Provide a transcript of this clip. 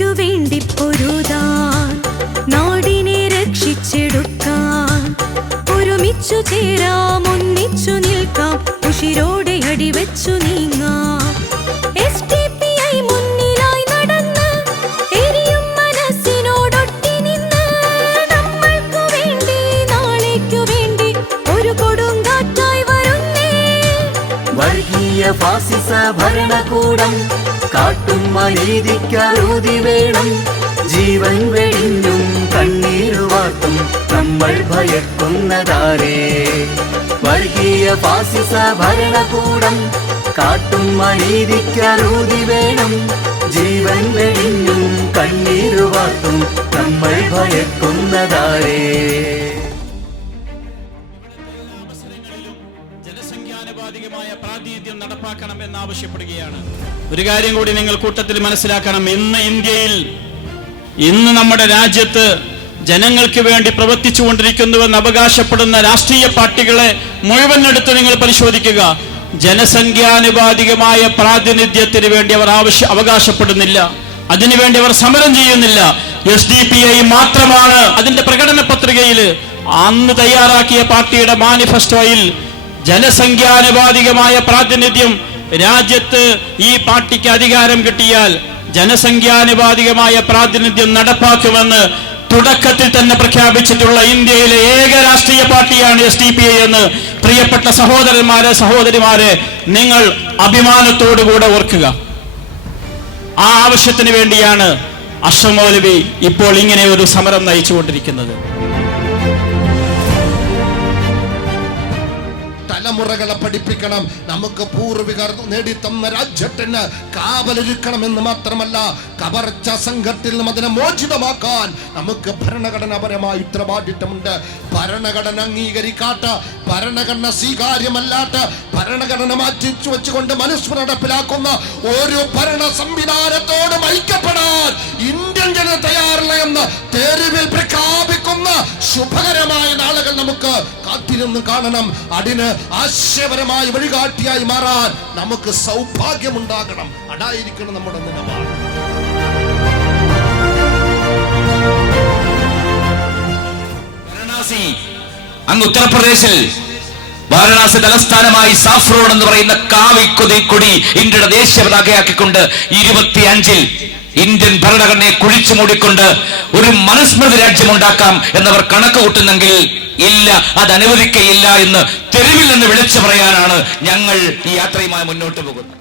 ഇന്ത്യക്കു വേണ്ടി പൊരുതാൻ നാടിനെ രക്ഷിച്ചെടുക്കാൻ. ഒരുമിച്ചു ചേരാം ഒന്നിച്ചു നിൽക്കാം ഉഷിരോടെ അടിവെച്ചു നീങ്ങാം. ഫാസിസ ഭരണകൂടം കാട്ടും അനീതിക്കറുതി വേണം. ജീവൻ വെടിഞ്ഞും കണ്ണീരുവാർത്തും നമ്മൾ ഭയക്കുന്നതാരേ. വർഗീയ ഫാസിസ ഭരണകൂടം കാട്ടും അനീതിക്കറുതി വേണം. ജീവൻ വെടിഞ്ഞും കണ്ണീരുവാർത്തും നമ്മൾ ഭയക്കുന്നതാരേ. ജനസംഖ്യാനുപാതികമായ പ്രാതിനിധ്യം നടപ്പാക്കണം എന്ന് ആവശ്യപ്പെടുകയാണ്. ഒരു കാര്യം കൂടി നിങ്ങൾ കൂട്ടത്തിൽ മനസ്സിലാക്കണം. ഇന്ന് ഇന്ത്യയിൽ ഇന്ന് നമ്മുടെ രാജ്യത്ത് ജനങ്ങൾക്ക് വേണ്ടി പ്രവർത്തിച്ചു കൊണ്ടിരിക്കുന്നുവെന്ന് അവകാശപ്പെടുന്ന രാഷ്ട്രീയ പാർട്ടികളെ മുഴുവൻ എടുത്ത് നിങ്ങൾ പരിശോധിക്കുക. ജനസംഖ്യാനുപാതികമായ പ്രാതിനിധ്യത്തിന് വേണ്ടി അവർ ആവശ്യ അവകാശപ്പെടുന്നില്ല. അതിനുവേണ്ടി അവർ സമരം ചെയ്യുന്നില്ല. എസ് ഡി പി ഐ മാത്രമാണ് അതിന്റെ പ്രകടന പത്രികയിൽ അന്ന് തയ്യാറാക്കിയ പാർട്ടിയുടെ മാനിഫെസ്റ്റോയിൽ ജനസംഖ്യാനുപാതികമായ പ്രാതിനിധ്യം രാജ്യത്ത് ഈ പാർട്ടിക്ക് അധികാരം കിട്ടിയാൽ ജനസംഖ്യാനുപാതികമായ പ്രാതിനിധ്യം നടപ്പാക്കുമെന്ന് തുടക്കത്തിൽ തന്നെ പ്രഖ്യാപിച്ചിട്ടുള്ള ഇന്ത്യയിലെ ഏക രാഷ്ട്രീയ പാർട്ടിയാണ് എസ് ഡി പി ഐ എന്ന് പ്രിയപ്പെട്ട സഹോദരന്മാരെ സഹോദരിമാരെ നിങ്ങൾ അഭിമാനത്തോടുകൂടെ ഓർക്കുക. ആ ആവശ്യത്തിന് വേണ്ടിയാണ് അഷ്റഫ് ഇപ്പോൾ ഇങ്ങനെ ഒരു സമരം നയിച്ചുകൊണ്ടിരിക്കുന്നത്. തലമുറകളെ പഠിപ്പിക്കണം. നമുക്ക് പൂർവികർ നേടിത്തന്ന രാജ്യത്തിന് കാവലിരിക്കണം എന്ന് മാത്രമല്ല കവർച്ച സംഘത്തിൽ നിന്നും അതിനെ മോചിതമാക്കാൻ നമുക്ക് ഭരണഘടനാപരമായ ഉത്തരവാദിത്തമുണ്ട്. ഭരണഘടന അംഗീകരിക്കാത്ത ഭരണഘടന സ്വീകാര്യമല്ലാത്ത ഭരണഘടന മാറ്റിച്ചു വെച്ചുകൊണ്ട് മനസ്സ് നടപ്പിലാക്കുന്ന ഒരു ഭരണ സംവിധാനത്തോട് ഐക്യപ്പെടാൻ ഇന്ത്യൻ ജന തയ്യാറില്ല തെരുവിൽ പ്രഖ്യാപിക്കുന്ന ശുഭകരമായ നാളുകൾ നമുക്ക് കാത്തിരുന്ന് കാണണം. അതിന് ആശയപരമായ വഴികാട്ടിയായി മാറാൻ നമുക്ക് സൗഭാഗ്യമുണ്ടാകണം. അതായിരിക്കണം നമ്മുടെ നിലപാട്. അങ്ങ് ഉത്തർപ്രദേശിൽ വാരണാസി തലസ്ഥാനമായി സാഫ്രോൺ എന്ന് പറയുന്ന കാവിക്കൊതി കൊടി ഇന്ത്യയുടെ ദേശീയ പതാകയാക്കിക്കൊണ്ട് ഇരുപത്തിയഞ്ചിൽ ഇന്ത്യൻ ഭരണഘടനയെ കുഴിച്ചു മൂടിക്കൊണ്ട് ഒരു മനുസ്മൃതി രാജ്യമുണ്ടാക്കാം എന്നവർ കണക്ക് കൂട്ടുന്നെങ്കിൽ ഇല്ല അത് അനുവദിക്കയില്ല എന്ന് തെരുവിൽ നിന്ന് വിളിച്ചു പറയാനാണ് ഞങ്ങൾ ഈ യാത്രയുമായി മുന്നോട്ട് പോകുന്നത്.